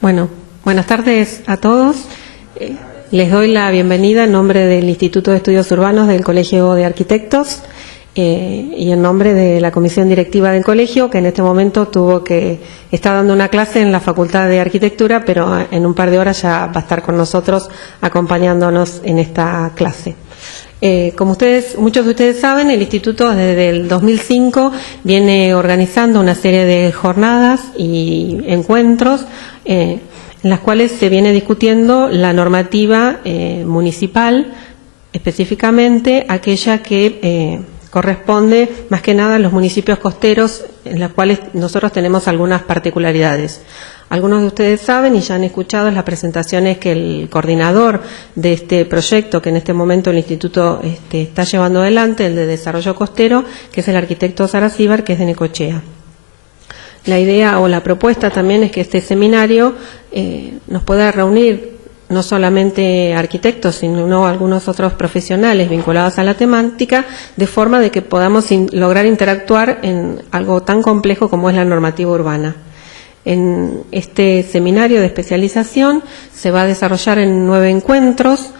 Bueno, buenas tardes a todos. Les doy la bienvenida en nombre del Instituto de Estudios Urbanos del Colegio de Arquitectos y en nombre de la comisión directiva del colegio, que en este momento está dando una clase en la Facultad de Arquitectura, pero en un par de horas ya va a estar con nosotros acompañándonos en esta clase. Como muchos de ustedes saben, el Instituto desde el 2005 viene organizando una serie de jornadas y encuentros en las cuales se viene discutiendo la normativa municipal, específicamente aquella que corresponde más que nada a los municipios costeros, en los cuales nosotros tenemos algunas particularidades. Algunos de ustedes saben y ya han escuchado las presentaciones que el coordinador de este proyecto, que en este momento el Instituto está llevando adelante, el de Desarrollo Costero, que es el arquitecto Saracíbar, que es de Necochea. La idea o la propuesta también es que este seminario nos pueda reunir no solamente arquitectos, sino algunos otros profesionales vinculados a la temática, de forma de que podamos lograr interactuar en algo tan complejo como es la normativa urbana. En este seminario de especialización se va a desarrollar en 9 encuentros.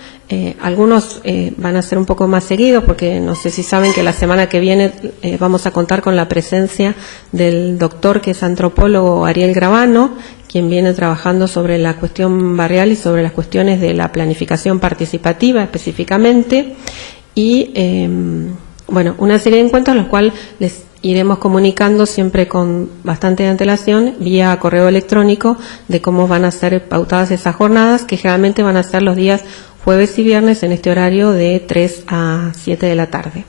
Algunos van a ser un poco más seguidos, porque no sé si saben que la semana que viene vamos a contar con la presencia del doctor, que es antropólogo, Ariel Gravano, quien viene trabajando sobre la cuestión barrial y sobre las cuestiones de la planificación participativa específicamente. Y bueno, una serie de encuentros los cuales les iremos comunicando siempre con bastante antelación vía correo electrónico de cómo van a ser pautadas esas jornadas, que generalmente van a ser los días jueves y viernes en este horario de 3 a 7 de la tarde.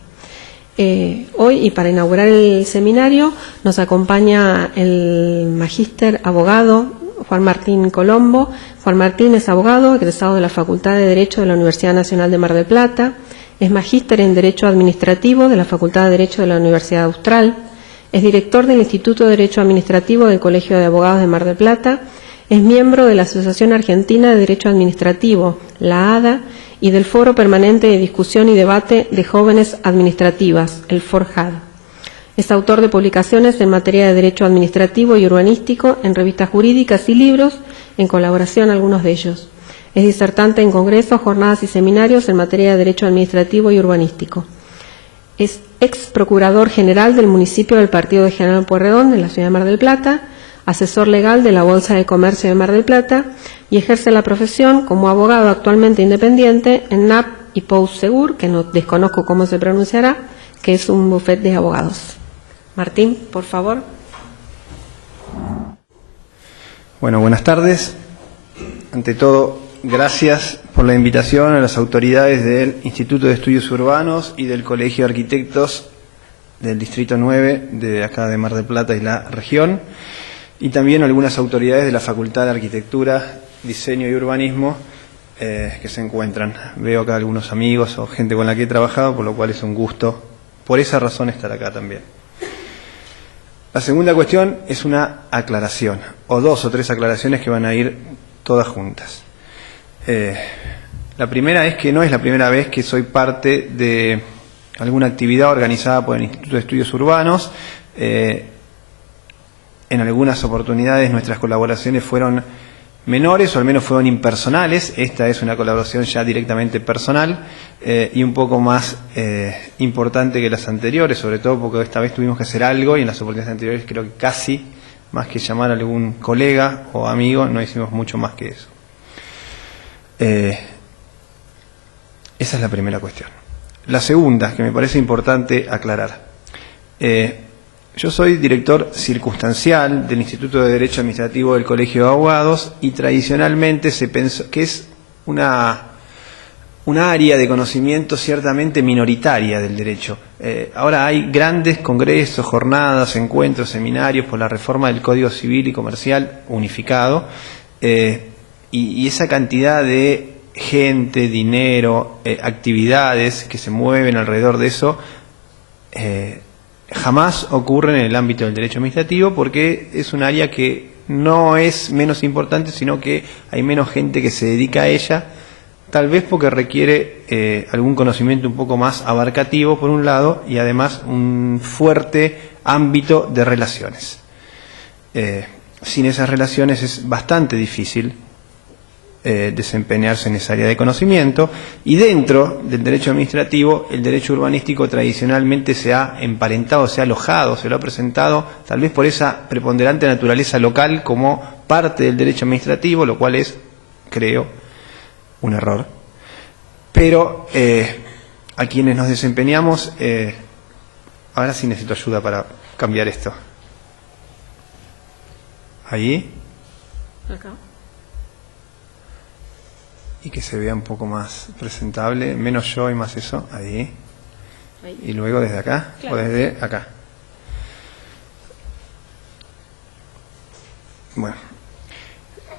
Hoy, y para inaugurar el seminario, nos acompaña el magíster abogado Juan Martín Colombo. Juan Martín es abogado, egresado de la Facultad de Derecho de la Universidad Nacional de Mar del Plata. Es magíster en Derecho Administrativo de la Facultad de Derecho de la Universidad Austral. Es director del Instituto de Derecho Administrativo del Colegio de Abogados de Mar del Plata. Es miembro de la Asociación Argentina de Derecho Administrativo, la ADA, y del Foro Permanente de Discusión y Debate de Jóvenes Administrativas, el FORJAD. Es autor de publicaciones en materia de Derecho Administrativo y Urbanístico en revistas jurídicas y libros, en colaboración algunos de ellos. Es disertante en congresos, jornadas y seminarios en materia de Derecho Administrativo y Urbanístico. Es ex procurador general del municipio del partido de General Pueyrredón, en la ciudad de Mar del Plata, asesor legal de la Bolsa de Comercio de Mar del Plata, y ejerce la profesión como abogado actualmente independiente en NAP y Pous Segur, que no desconozco cómo se pronunciará, que es un bufete de abogados. Martín, por favor. Bueno, buenas tardes. Ante todo, gracias por la invitación a las autoridades del Instituto de Estudios Urbanos y del Colegio de Arquitectos del Distrito 9 de acá de Mar del Plata y la región, y también algunas autoridades de la Facultad de Arquitectura, Diseño y Urbanismo que se encuentran. Veo acá algunos amigos o gente con la que he trabajado, por lo cual es un gusto, por esa razón, estar acá también. La segunda cuestión es una aclaración, o 2 o 3 aclaraciones que van a ir todas juntas. La primera es que no es la primera vez que soy parte de alguna actividad organizada por el Instituto de Estudios Urbanos. En algunas oportunidades nuestras colaboraciones fueron menores o al menos fueron impersonales. Esta es una colaboración ya directamente personal y un poco más importante que las anteriores, sobre todo porque esta vez tuvimos que hacer algo y en las oportunidades anteriores creo que casi, más que llamar a algún colega o amigo, no hicimos mucho más que eso. Esa es la primera cuestión. La segunda, que me parece importante aclarar. Yo soy director circunstancial del Instituto de Derecho Administrativo del Colegio de Abogados y tradicionalmente se pensó que es una área de conocimiento ciertamente minoritaria del derecho. Ahora hay grandes congresos, jornadas, encuentros, seminarios por la reforma del Código Civil y Comercial unificado, y esa cantidad de gente, dinero, actividades que se mueven alrededor de eso jamás ocurren en el ámbito del derecho administrativo, porque es un área que no es menos importante, sino que hay menos gente que se dedica a ella, tal vez porque requiere algún conocimiento un poco más abarcativo por un lado, y además un fuerte ámbito de relaciones. sin esas relaciones es bastante difícil desempeñarse en esa área de conocimiento, y dentro del derecho administrativo el derecho urbanístico tradicionalmente se ha emparentado, se ha alojado, se lo ha presentado tal vez por esa preponderante naturaleza local como parte del derecho administrativo, lo cual es, creo, un error. Pero a quienes nos desempeñamos, ahora sí necesito ayuda para cambiar esto. Ahí. Acá. Y que se vea un poco más presentable, menos yo y más eso, ahí. Y luego desde acá, claro. O desde acá. Bueno,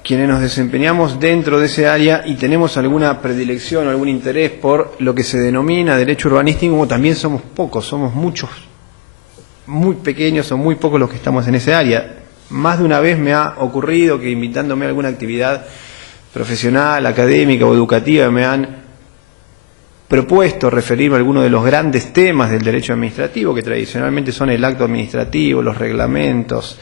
quienes nos desempeñamos dentro de ese área y tenemos alguna predilección o algún interés por lo que se denomina derecho urbanístico, también somos pocos, somos muchos, muy pequeños o muy pocos los que estamos en ese área. Más de una vez me ha ocurrido que invitándome a alguna actividad profesional, académica o educativa me han propuesto referirme a algunos de los grandes temas del derecho administrativo, que tradicionalmente son el acto administrativo, los reglamentos,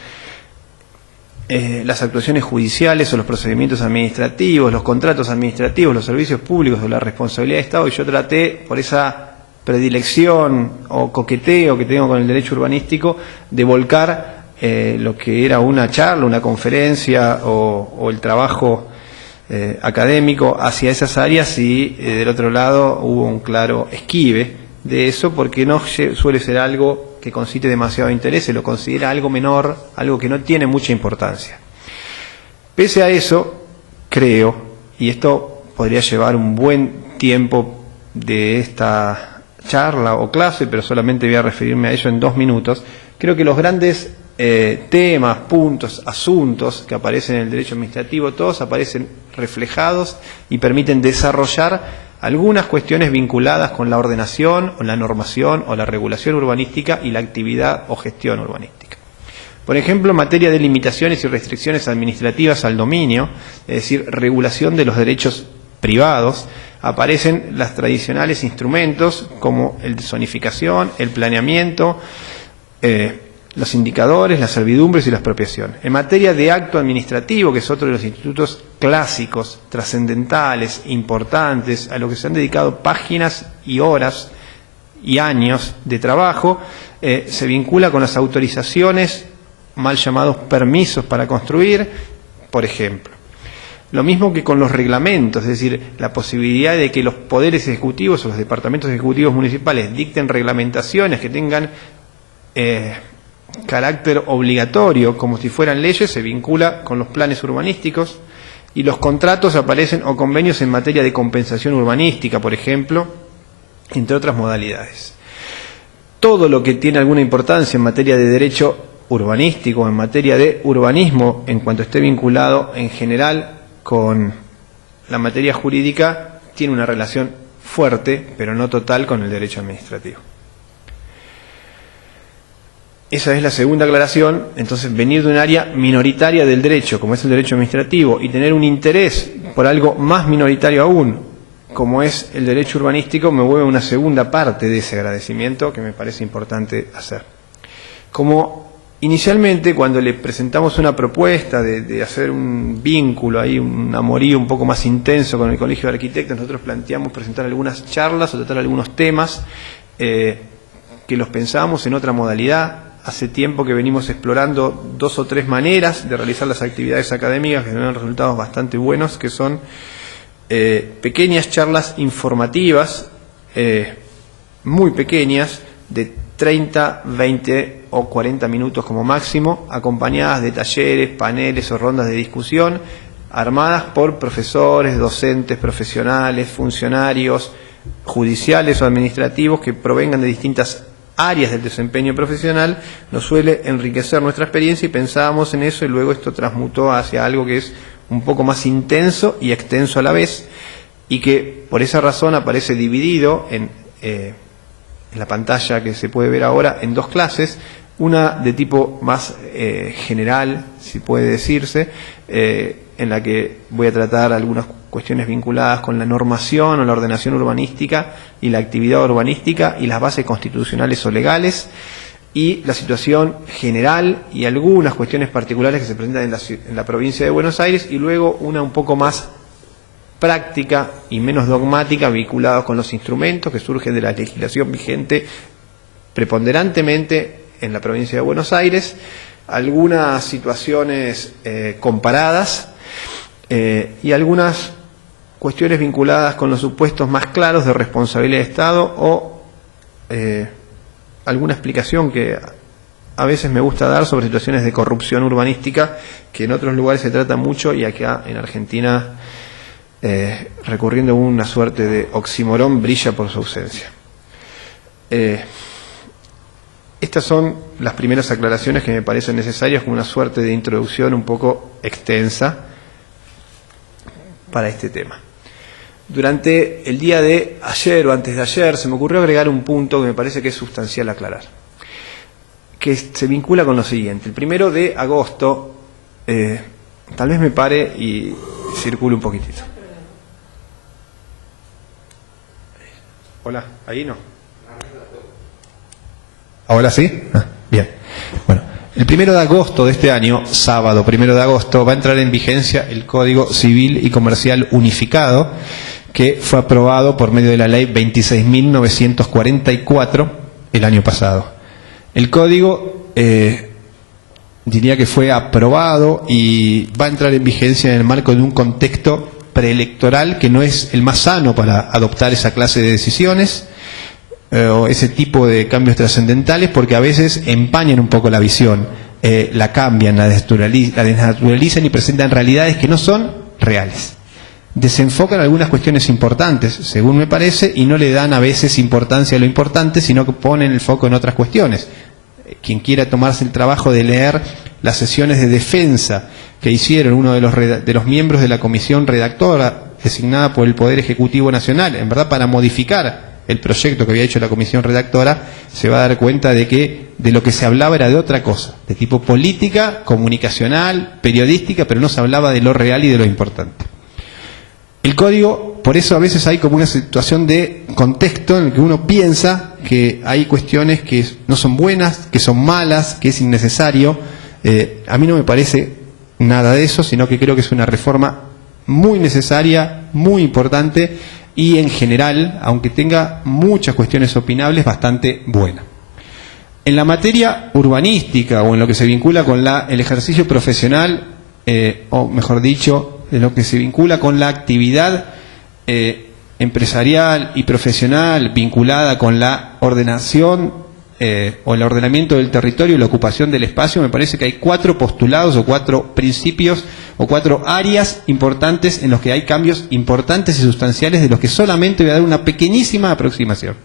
las actuaciones judiciales o los procedimientos administrativos, los contratos administrativos, los servicios públicos o la responsabilidad de Estado, y yo traté, por esa predilección o coqueteo que tengo con el derecho urbanístico, de volcar lo que era una charla, una conferencia o el trabajo académico hacia esas áreas, y del otro lado hubo un claro esquive de eso, porque no suele ser algo que concite demasiado interés, se lo considera algo menor, algo que no tiene mucha importancia. Pese a eso, creo, y esto podría llevar un buen tiempo de esta charla o clase, pero solamente voy a referirme a ello en 2 minutos, creo que los grandes temas, puntos, asuntos que aparecen en el derecho administrativo, todos aparecen reflejados y permiten desarrollar algunas cuestiones vinculadas con la ordenación o la normación o la regulación urbanística y la actividad o gestión urbanística. Por ejemplo, en materia de limitaciones y restricciones administrativas al dominio, es decir, regulación de los derechos privados, aparecen los tradicionales instrumentos como el de zonificación, el planeamiento, los indicadores, las servidumbres y la expropiación. En materia de acto administrativo, que es otro de los institutos clásicos, trascendentales, importantes, a lo que se han dedicado páginas y horas y años de trabajo, se vincula con las autorizaciones, mal llamados permisos para construir, por ejemplo. Lo mismo que con los reglamentos, es decir, la posibilidad de que los poderes ejecutivos o los departamentos ejecutivos municipales dicten reglamentaciones que tengan carácter obligatorio, como si fueran leyes, se vincula con los planes urbanísticos, y los contratos aparecen o convenios en materia de compensación urbanística, por ejemplo, entre otras modalidades. Todo lo que tiene alguna importancia en materia de derecho urbanístico, en materia de urbanismo, en cuanto esté vinculado en general con la materia jurídica, tiene una relación fuerte, pero no total, con el derecho administrativo. Esa es la segunda aclaración. Entonces, venir de un área minoritaria del derecho, como es el derecho administrativo, y tener un interés por algo más minoritario aún, como es el derecho urbanístico, me vuelve una segunda parte de ese agradecimiento que me parece importante hacer. Como inicialmente, cuando le presentamos una propuesta de hacer un vínculo ahí, un amorío un poco más intenso con el Colegio de Arquitectos, nosotros planteamos presentar algunas charlas o tratar algunos temas que los pensábamos en otra modalidad. Hace tiempo que venimos explorando 2 o 3 maneras de realizar las actividades académicas que dan resultados bastante buenos, que son pequeñas charlas informativas, muy pequeñas, de 30, 20 o 40 minutos como máximo, acompañadas de talleres, paneles o rondas de discusión, armadas por profesores, docentes, profesionales, funcionarios judiciales o administrativos que provengan de distintas áreas del desempeño profesional. Nos suele enriquecer nuestra experiencia y pensábamos en eso, y luego esto transmutó hacia algo que es un poco más intenso y extenso a la vez, y que por esa razón aparece dividido en la pantalla que se puede ver ahora en 2 clases, una de tipo más general, si puede decirse, en la que voy a tratar algunas cuestiones vinculadas con la normación o la ordenación urbanística y la actividad urbanística y las bases constitucionales o legales, y la situación general y algunas cuestiones particulares que se presentan en la provincia de Buenos Aires, y luego una un poco más práctica y menos dogmática vinculados con los instrumentos que surgen de la legislación vigente preponderantemente en la provincia de Buenos Aires, algunas situaciones comparadas y algunas cuestiones vinculadas con los supuestos más claros de responsabilidad de Estado o alguna explicación que a veces me gusta dar sobre situaciones de corrupción urbanística que en otros lugares se trata mucho y acá en Argentina, recurriendo a una suerte de oxímoron, brilla por su ausencia. Estas son las primeras aclaraciones que me parecen necesarias, como una suerte de introducción un poco extensa para este tema. Durante el día de ayer o antes de ayer se me ocurrió agregar un punto que me parece que es sustancial aclarar, que se vincula con lo siguiente. El 1 de agosto, tal vez me pare y circule un poquitito. Hola, ahí no. ¿Ahora sí? Bien. Bueno, el 1 de agosto de este año, sábado 1 de agosto, va a entrar en vigencia el Código Civil y Comercial Unificado, que fue aprobado por medio de la Ley 26.944 el año pasado. El código diría que fue aprobado y va a entrar en vigencia en el marco de un contexto preelectoral que no es el más sano para adoptar esa clase de decisiones o ese tipo de cambios trascendentales, porque a veces empañan un poco la visión, la cambian, la desnaturalizan y presentan realidades que no son reales. Desenfocan algunas cuestiones importantes, según me parece, y no le dan a veces importancia a lo importante, sino que ponen el foco en otras cuestiones. Quien quiera tomarse el trabajo de leer las sesiones de defensa que hicieron uno de los miembros de la comisión redactora designada por el Poder Ejecutivo Nacional, en verdad para modificar el proyecto que había hecho la comisión redactora, se va a dar cuenta de que de lo que se hablaba era de otra cosa, de tipo política, comunicacional, periodística, pero no se hablaba de lo real y de lo importante. El código, por eso a veces hay como una situación de contexto en el que uno piensa que hay cuestiones que no son buenas, que son malas, que es innecesario. A mí no me parece nada de eso, sino que creo que es una reforma muy necesaria, muy importante y en general, aunque tenga muchas cuestiones opinables, bastante buena. En la materia urbanística o en lo que se vincula con el ejercicio profesional, o mejor dicho, de lo que se vincula con la actividad empresarial y profesional vinculada con la ordenación o el ordenamiento del territorio y la ocupación del espacio, me parece que hay 4 postulados o 4 principios o 4 áreas importantes en los que hay cambios importantes y sustanciales, de los que solamente voy a dar una pequeñísima aproximación.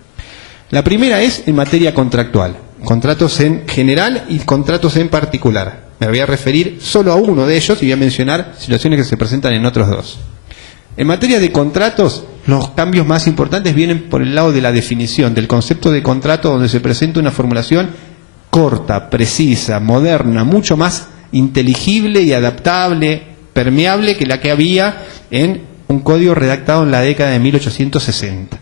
La primera es en materia contractual, contratos en general y contratos en particular. Me voy a referir solo a uno de ellos y voy a mencionar situaciones que se presentan en otros 2. En materia de contratos, los cambios más importantes vienen por el lado de la definición del concepto de contrato, donde se presenta una formulación corta, precisa, moderna, mucho más inteligible y adaptable, permeable que la que había en un código redactado en la década de 1860,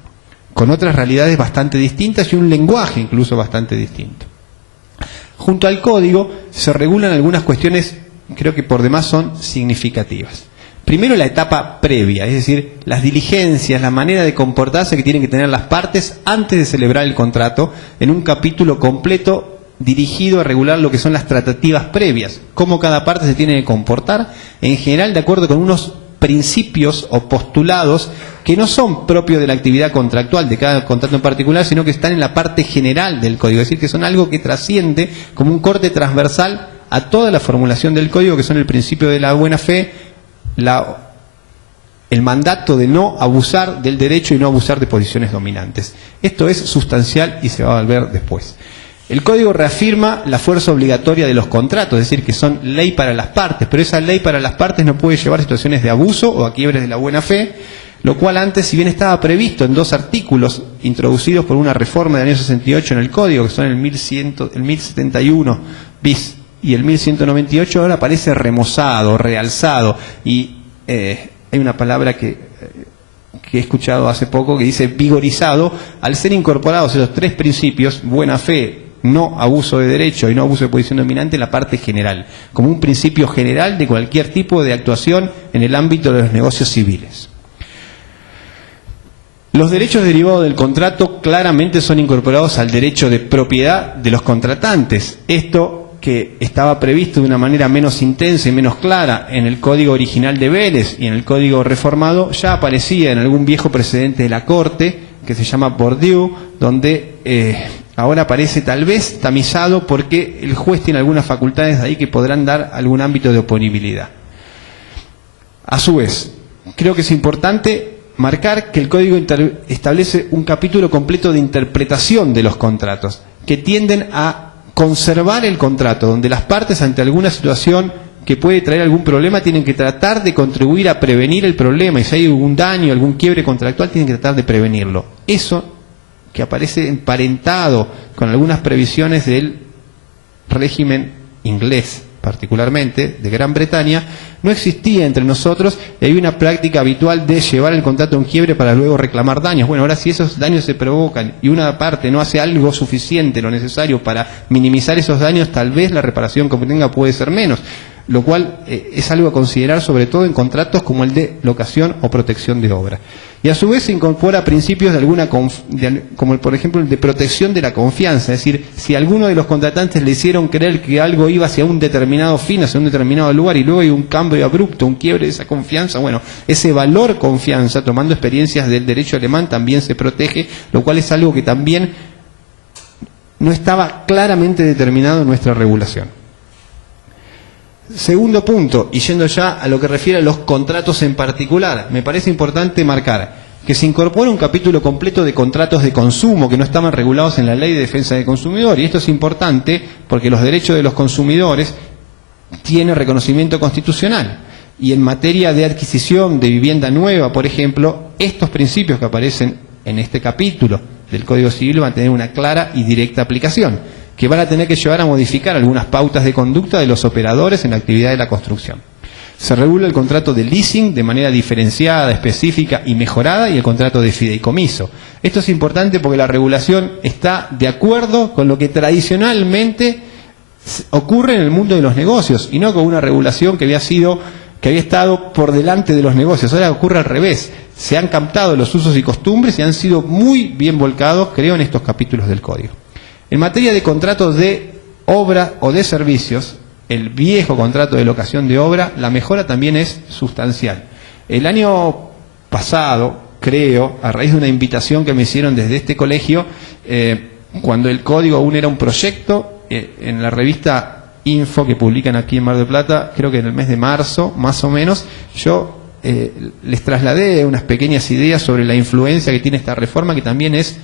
con otras realidades bastante distintas y un lenguaje incluso bastante distinto. Junto al código se regulan algunas cuestiones, creo que por demás son significativas. Primero, la etapa previa, es decir, las diligencias, la manera de comportarse que tienen que tener las partes antes de celebrar el contrato, en un capítulo completo dirigido a regular lo que son las tratativas previas, cómo cada parte se tiene que comportar, en general de acuerdo con unos principios o postulados que no son propios de la actividad contractual de cada contrato en particular, sino que están en la parte general del código, es decir, que son algo que trasciende como un corte transversal a toda la formulación del código, que son el principio de la buena fe, el mandato de no abusar del derecho y no abusar de posiciones dominantes. Esto es sustancial y se va a ver después. El código reafirma la fuerza obligatoria de los contratos, es decir, que son ley para las partes, pero esa ley para las partes no puede llevar a situaciones de abuso o a quiebres de la buena fe, lo cual antes, si bien estaba previsto en 2 artículos introducidos por una reforma del año 68 en el código, que son el 1071 bis y el 1198, ahora aparece remozado, realzado, y hay una palabra que he escuchado hace poco que dice vigorizado, al ser incorporados esos 3 principios, buena fe, no abuso de derecho y no abuso de posición dominante en la parte general, como un principio general de cualquier tipo de actuación en el ámbito de los negocios civiles. Los derechos derivados del contrato claramente son incorporados al derecho de propiedad de los contratantes. Esto, que estaba previsto de una manera menos intensa y menos clara en el Código original de Vélez y en el Código reformado, ya aparecía en algún viejo precedente de la Corte, que se llama Bourdieu, donde ahora aparece tal vez tamizado porque el juez tiene algunas facultades ahí que podrán dar algún ámbito de oponibilidad. A su vez, creo que es importante marcar que el Código establece un capítulo completo de interpretación de los contratos, que tienden a conservar el contrato, donde las partes ante alguna situación que puede traer algún problema tienen que tratar de contribuir a prevenir el problema, y si hay algún daño, algún quiebre contractual, tienen que tratar de prevenirlo. Eso, que aparece emparentado con algunas previsiones del régimen inglés, particularmente de Gran Bretaña, no existía entre nosotros, y hay una práctica habitual de llevar el contrato a un quiebre para luego reclamar daños. Bueno, ahora si esos daños se provocan y una parte no hace algo suficiente, lo necesario para minimizar esos daños, tal vez la reparación que obtenga puede ser menos, lo cual es algo a considerar sobre todo en contratos como el de locación o protección de obra. Y a su vez se incorpora principios de alguna como por ejemplo el de protección de la confianza, es decir, si alguno de los contratantes le hicieron creer que algo iba hacia un determinado fin, hacia un determinado lugar, y luego hay un cambio abrupto, un quiebre de esa confianza, bueno, ese valor confianza, tomando experiencias del derecho alemán, también se protege, lo cual es algo que también no estaba claramente determinado en nuestra regulación. Segundo punto, y yendo ya a lo que refiere a los contratos en particular, me parece importante marcar que se incorpora un capítulo completo de contratos de consumo que no estaban regulados en la Ley de Defensa del Consumidor, y esto es importante porque los derechos de los consumidores tienen reconocimiento constitucional, y en materia de adquisición de vivienda nueva, por ejemplo, estos principios que aparecen en este capítulo del Código Civil van a tener una clara y directa aplicación, que van a tener que llevar a modificar algunas pautas de conducta de los operadores en la actividad de la construcción. Se regula el contrato de leasing de manera diferenciada, específica y mejorada, y el contrato de fideicomiso. Esto es importante porque la regulación está de acuerdo con lo que tradicionalmente ocurre en el mundo de los negocios, y no con una regulación que había estado por delante de los negocios. Ahora ocurre al revés. Se han captado los usos y costumbres y han sido muy bien volcados, creo, en estos capítulos del Código. En materia de contratos de obra o de servicios, el viejo contrato de locación de obra, la mejora también es sustancial. El año pasado, creo, a raíz de una invitación que me hicieron desde este colegio, cuando el código aún era un proyecto, en la revista Info que publican aquí en Mar del Plata, creo que en el mes de marzo, más o menos, yo les trasladé unas pequeñas ideas sobre la influencia que tiene esta reforma, que también es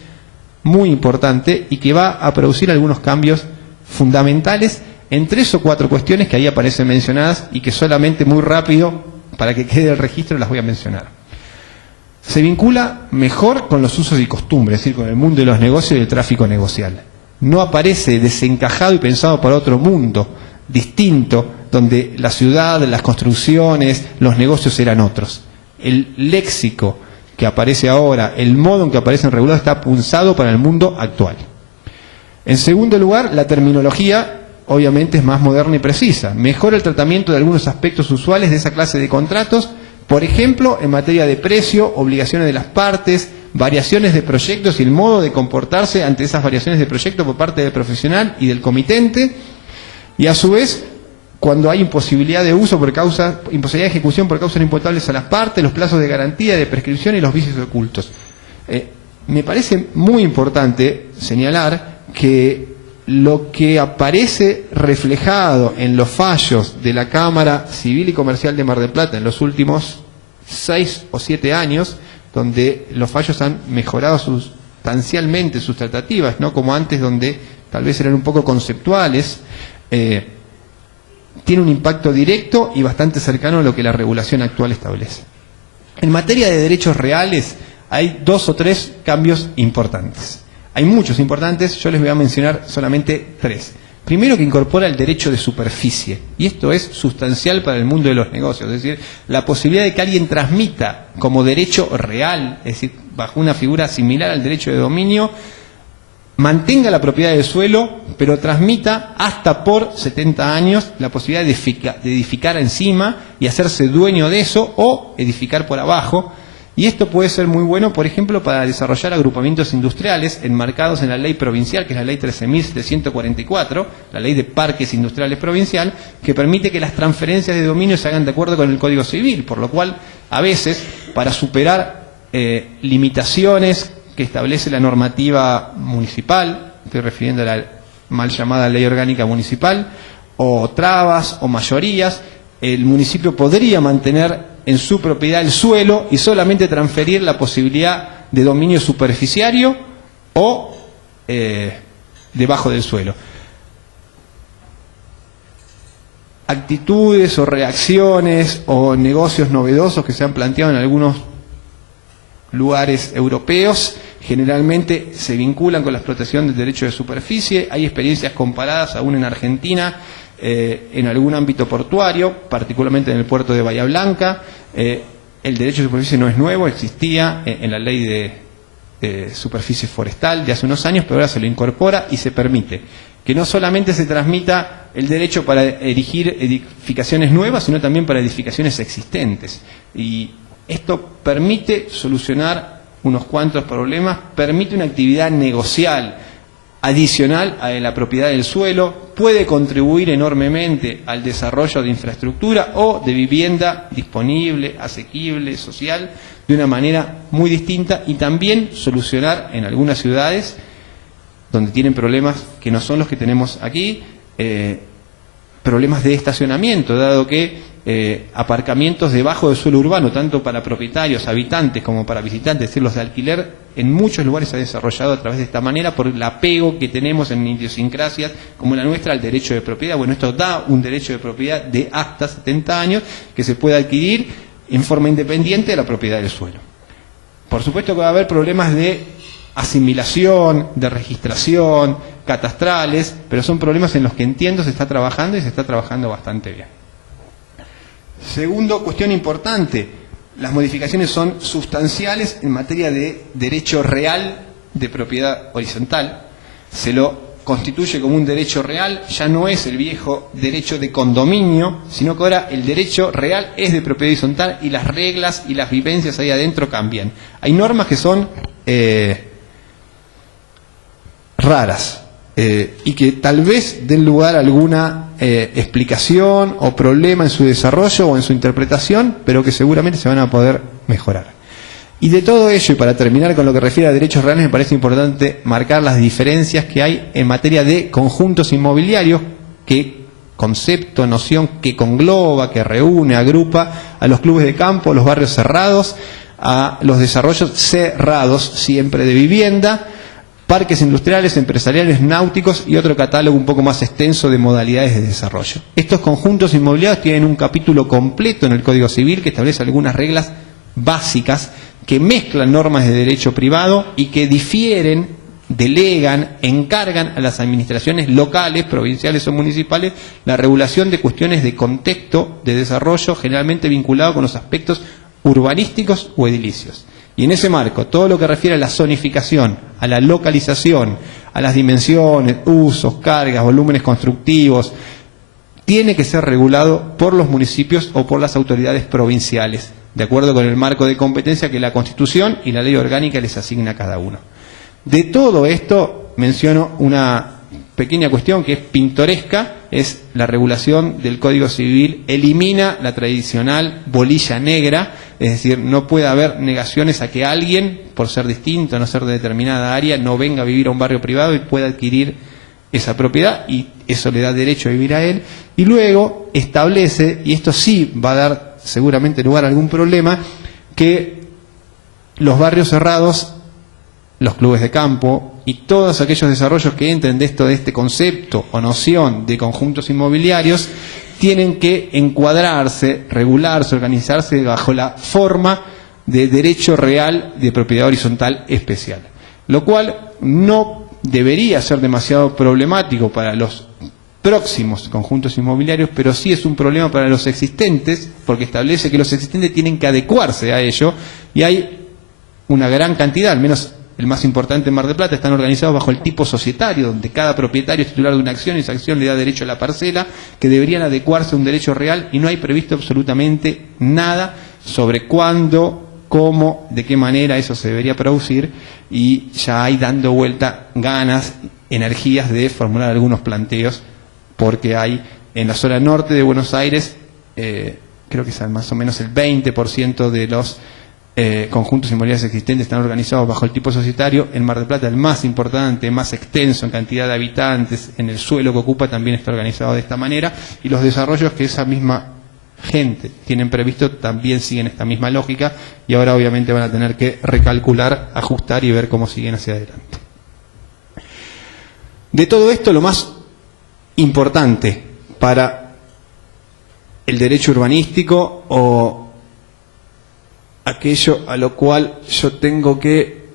muy importante y que va a producir algunos cambios fundamentales en 3 o 4 cuestiones que ahí aparecen mencionadas y que solamente muy rápido, para que quede el registro, las voy a mencionar. Se vincula mejor con los usos y costumbres, es decir, con el mundo de los negocios y el tráfico negocial. No aparece desencajado y pensado para otro mundo distinto, donde la ciudad, las construcciones, los negocios eran otros. El léxico que aparece ahora, el modo en que aparecen regulados, está punzado para el mundo actual. En segundo lugar, la terminología obviamente es más moderna y precisa. Mejora el tratamiento de algunos aspectos usuales de esa clase de contratos, por ejemplo, en materia de precio, obligaciones de las partes, variaciones de proyectos y el modo de comportarse ante esas variaciones de proyecto por parte del profesional y del comitente, y a su vez, cuando hay imposibilidad de uso imposibilidad de ejecución por causas imputables a las partes, los plazos de garantía, de prescripción y los vicios ocultos. Me parece muy importante señalar que lo que aparece reflejado en los fallos de la Cámara Civil y Comercial de Mar del Plata en los últimos 6 o 7 años, donde los fallos han mejorado sustancialmente sus tratativas, no como antes, donde tal vez eran un poco conceptuales, tiene un impacto directo y bastante cercano a lo que la regulación actual establece. En materia de derechos reales hay 2 o 3 cambios importantes. Hay muchos importantes, yo les voy a mencionar solamente 3. Primero, que incorpora el derecho de superficie, y esto es sustancial para el mundo de los negocios, es decir, la posibilidad de que alguien transmita como derecho real, es decir, bajo una figura similar al derecho de dominio, mantenga la propiedad del suelo, pero transmita hasta por 70 años la posibilidad de edificar encima y hacerse dueño de eso o edificar por abajo. Y esto puede ser muy bueno, por ejemplo, para desarrollar agrupamientos industriales enmarcados en la ley provincial, que es la ley 13.744, la ley de parques industriales provincial, que permite que las transferencias de dominio se hagan de acuerdo con el Código Civil, por lo cual, a veces, para superar limitaciones que establece la normativa municipal, estoy refiriendo a la mal llamada ley orgánica municipal, o trabas o mayorías, el municipio podría mantener en su propiedad el suelo y solamente transferir la posibilidad de dominio superficiario o debajo del suelo. Actitudes o reacciones o negocios novedosos que se han planteado en algunos lugares europeos generalmente se vinculan con la explotación del derecho de superficie. Hay experiencias comparadas aún en Argentina, en algún ámbito portuario, particularmente en el puerto de Bahía Blanca. El derecho de superficie no es nuevo, existía en la ley de superficie forestal de hace unos años, pero ahora se lo incorpora y se permite que no solamente se transmita el derecho para erigir edificaciones nuevas, sino también para edificaciones existentes. Y esto permite solucionar unos cuantos problemas, permite una actividad negocial adicional a la propiedad del suelo, puede contribuir enormemente al desarrollo de infraestructura o de vivienda disponible, asequible, social, de una manera muy distinta, y también solucionar en algunas ciudades donde tienen problemas que no son los que tenemos aquí, problemas de estacionamiento, dado que aparcamientos debajo del suelo urbano, tanto para propietarios, habitantes, como para visitantes, es decir, los de alquiler, en muchos lugares se ha desarrollado a través de esta manera por el apego que tenemos en idiosincrasias como la nuestra al derecho de propiedad. Bueno, esto da un derecho de propiedad de hasta 70 años que se puede adquirir en forma independiente de la propiedad del suelo. Por supuesto que va a haber problemas de asimilación, de registración, catastrales, pero son problemas en los que entiendo se está trabajando y se está trabajando bastante bien. Segundo, cuestión importante, las modificaciones son sustanciales en materia de derecho real de propiedad horizontal. Se lo constituye como un derecho real, ya no es el viejo derecho de condominio, sino que ahora el derecho real es de propiedad horizontal y las reglas y las vivencias ahí adentro cambian. Hay normas que son raras y que tal vez den lugar a alguna explicación o problema en su desarrollo o en su interpretación, pero que seguramente se van a poder mejorar. Y de todo ello, y para terminar con lo que refiere a derechos reales, me parece importante marcar las diferencias que hay en materia de conjuntos inmobiliarios, que concepto, noción que congloba, que reúne, agrupa a los clubes de campo, los barrios cerrados, a los desarrollos cerrados siempre de vivienda, parques industriales, empresariales, náuticos y otro catálogo un poco más extenso de modalidades de desarrollo. Estos conjuntos inmobiliarios tienen un capítulo completo en el Código Civil que establece algunas reglas básicas que mezclan normas de derecho privado y que difieren, delegan, encargan a las administraciones locales, provinciales o municipales la regulación de cuestiones de contexto de desarrollo generalmente vinculado con los aspectos urbanísticos o edilicios. Y en ese marco, todo lo que refiere a la zonificación, a la localización, a las dimensiones, usos, cargas, volúmenes constructivos, tiene que ser regulado por los municipios o por las autoridades provinciales, de acuerdo con el marco de competencia que la Constitución y la ley orgánica les asigna a cada uno. De todo esto menciono una pequeña cuestión que es pintoresca, es la regulación del Código Civil, elimina la tradicional bolilla negra, es decir, no puede haber negaciones a que alguien, por ser distinto, no ser de determinada área, no venga a vivir a un barrio privado y pueda adquirir esa propiedad, y eso le da derecho a vivir a él. Y luego establece, y esto sí va a dar seguramente lugar a algún problema, que los barrios cerrados, los clubes de campo y todos aquellos desarrollos que entren de este concepto o noción de conjuntos inmobiliarios tienen que encuadrarse, regularse, organizarse bajo la forma de derecho real de propiedad horizontal especial, lo cual no debería ser demasiado problemático para los próximos conjuntos inmobiliarios, pero sí es un problema para los existentes, porque establece que los existentes tienen que adecuarse a ello, y hay una gran cantidad, al menos el más importante en Mar del Plata, están organizados bajo el tipo societario, donde cada propietario es titular de una acción y esa acción le da derecho a la parcela, que deberían adecuarse a un derecho real, y no hay previsto absolutamente nada sobre cuándo, cómo, de qué manera eso se debería producir, y ya hay dando vuelta ganas, energías de formular algunos planteos, porque hay en la zona norte de Buenos Aires, creo que es más o menos el 20% de los conjuntos inmobiliarios existentes están organizados bajo el tipo societario. En Mar del Plata, el más importante, más extenso en cantidad de habitantes, en el suelo que ocupa, también está organizado de esta manera, y los desarrollos que esa misma gente tienen previsto también siguen esta misma lógica, y ahora obviamente van a tener que recalcular, ajustar y ver cómo siguen hacia adelante. De todo esto, lo más importante para el derecho urbanístico, o aquello a lo cual yo tengo que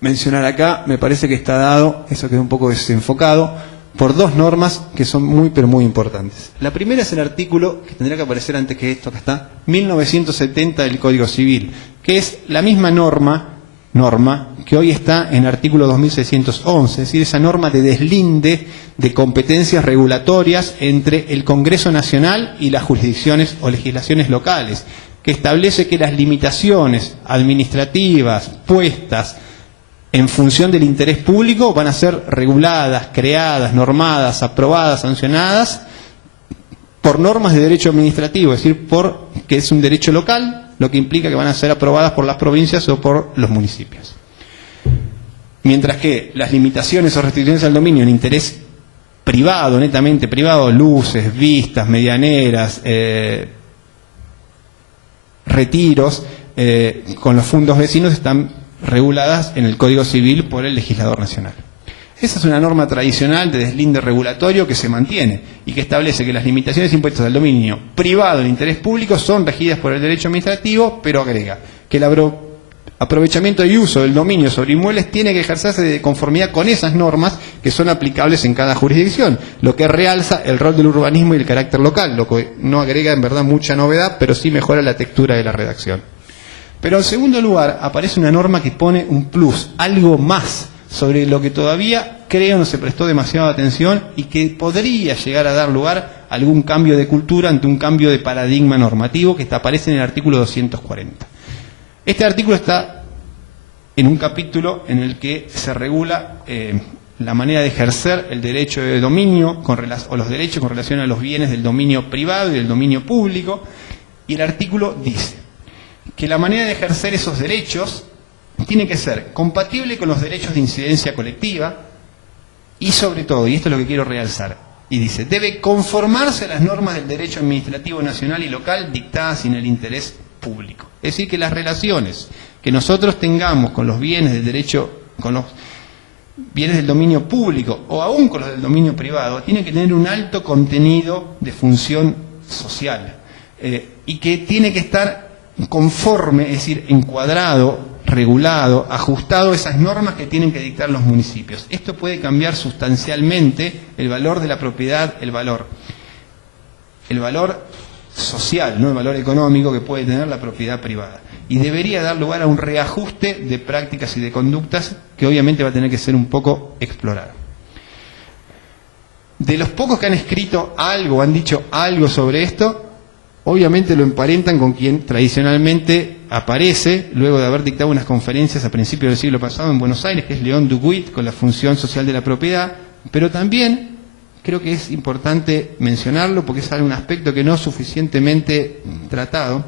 mencionar acá, me parece que está dado, eso quedó un poco desenfocado, por dos normas que son muy pero muy importantes. La primera es el artículo, que tendría que aparecer antes que esto, acá está, 1970 del Código Civil, que es la misma norma que hoy está en el artículo 2611, es decir, esa norma de deslinde de competencias regulatorias entre el Congreso Nacional y las jurisdicciones o legislaciones locales, que establece que las limitaciones administrativas puestas en función del interés público van a ser reguladas, creadas, normadas, aprobadas, sancionadas por normas de derecho administrativo, es decir, que es un derecho local, lo que implica que van a ser aprobadas por las provincias o por los municipios. Mientras que las limitaciones o restricciones al dominio en interés privado, netamente privado, luces, vistas, medianeras, retiros, con los fondos vecinos, están reguladas en el Código Civil por el legislador nacional. Esa es una norma tradicional de deslinde regulatorio que se mantiene y que establece que las limitaciones impuestas al dominio privado en interés público son regidas por el derecho administrativo, pero agrega que el aprovechamiento y uso del dominio sobre inmuebles tiene que ejercerse de conformidad con esas normas que son aplicables en cada jurisdicción, lo que realza el rol del urbanismo y el carácter local, lo que no agrega en verdad mucha novedad, pero sí mejora la textura de la redacción. Pero en segundo lugar aparece una norma que pone un plus, algo más, sobre lo que todavía creo no se prestó demasiada atención y que podría llegar a dar lugar a algún cambio de cultura ante un cambio de paradigma normativo que aparece en el artículo 240. Este artículo está en un capítulo en el que se regula la manera de ejercer el derecho de dominio o los derechos con relación a los bienes del dominio privado y del dominio público, y el artículo dice que la manera de ejercer esos derechos tiene que ser compatible con los derechos de incidencia colectiva y, sobre todo, y esto es lo que quiero realzar, y dice, debe conformarse a las normas del derecho administrativo nacional y local dictadas en el interés público. Es decir, que las relaciones que nosotros tengamos con los bienes del derecho, con los bienes del dominio público o aún con los del dominio privado, tienen que tener un alto contenido de función social y que tiene que estar conforme, es decir, encuadrado, regulado, ajustado a esas normas que tienen que dictar los municipios. Esto puede cambiar sustancialmente el valor de la propiedad, el valor social, no el valor económico que puede tener la propiedad privada. Y debería dar lugar a un reajuste de prácticas y de conductas que obviamente va a tener que ser un poco explorado. De los pocos que han escrito algo, han dicho algo sobre esto, obviamente lo emparentan con quien tradicionalmente aparece luego de haber dictado unas conferencias a principios del siglo pasado en Buenos Aires, que es León Duguit, con la función social de la propiedad, pero también creo que es importante mencionarlo porque es un aspecto que no es suficientemente tratado.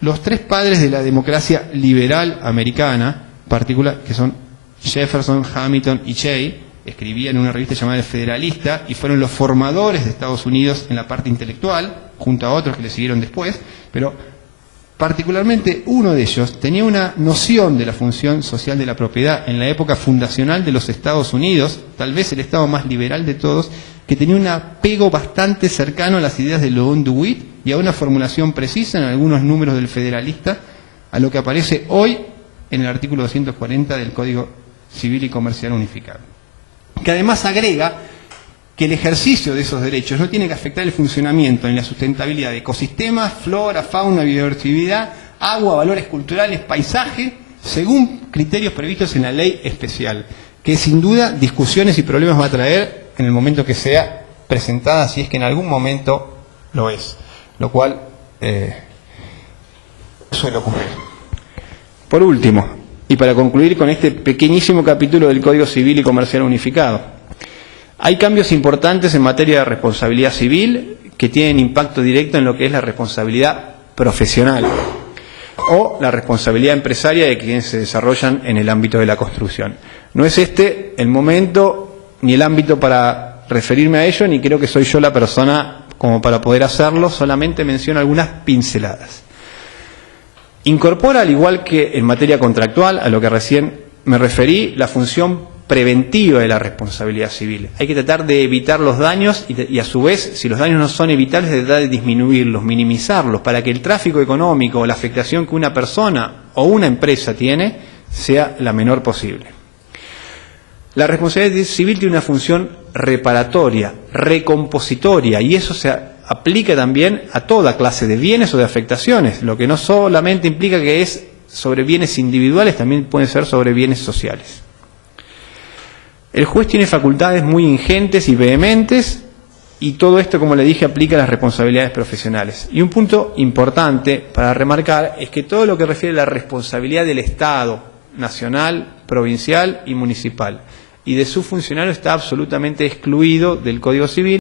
Los tres padres de la democracia liberal americana, particular, que son Jefferson, Hamilton y Jay, escribían en una revista llamada El Federalista y fueron los formadores de Estados Unidos en la parte intelectual, junto a otros que le siguieron después, pero particularmente uno de ellos tenía una noción de la función social de la propiedad en la época fundacional de los Estados Unidos, tal vez el estado más liberal de todos, que tenía un apego bastante cercano a las ideas de León Duguit y a una formulación precisa en algunos números del Federalista, a lo que aparece hoy en el artículo 240 del Código Civil y Comercial Unificado, que además agrega que el ejercicio de esos derechos no tiene que afectar el funcionamiento ni la sustentabilidad de ecosistemas, flora, fauna, biodiversidad, agua, valores culturales, paisaje, según criterios previstos en la ley especial, que sin duda discusiones y problemas va a traer en el momento que sea presentada, si es que en algún momento lo es, lo cual suele ocurrir. Por último, y para concluir con este pequeñísimo capítulo del Código Civil y Comercial Unificado, hay cambios importantes en materia de responsabilidad civil que tienen impacto directo en lo que es la responsabilidad profesional o la responsabilidad empresaria de quienes se desarrollan en el ámbito de la construcción. No es este el momento ni el ámbito para referirme a ello, ni creo que soy yo la persona como para poder hacerlo, solamente menciono algunas pinceladas. Incorpora, al igual que en materia contractual, a lo que recién me referí, la función preventiva de la responsabilidad civil. Hay que tratar de evitar los daños y a su vez, si los daños no son evitables, de tratar de disminuirlos, minimizarlos, para que el tráfico económico o la afectación que una persona o una empresa tiene sea la menor posible. La responsabilidad civil tiene una función reparatoria, recompositoria, y eso se aplica también a toda clase de bienes o de afectaciones, lo que no solamente implica que es sobre bienes individuales, también puede ser sobre bienes sociales. El juez tiene facultades muy ingentes y vehementes, y todo esto, como le dije, aplica a las responsabilidades profesionales. Y un punto importante para remarcar es que todo lo que refiere a la responsabilidad del Estado, nacional, provincial y municipal, y de su funcionario está absolutamente excluido del Código Civil.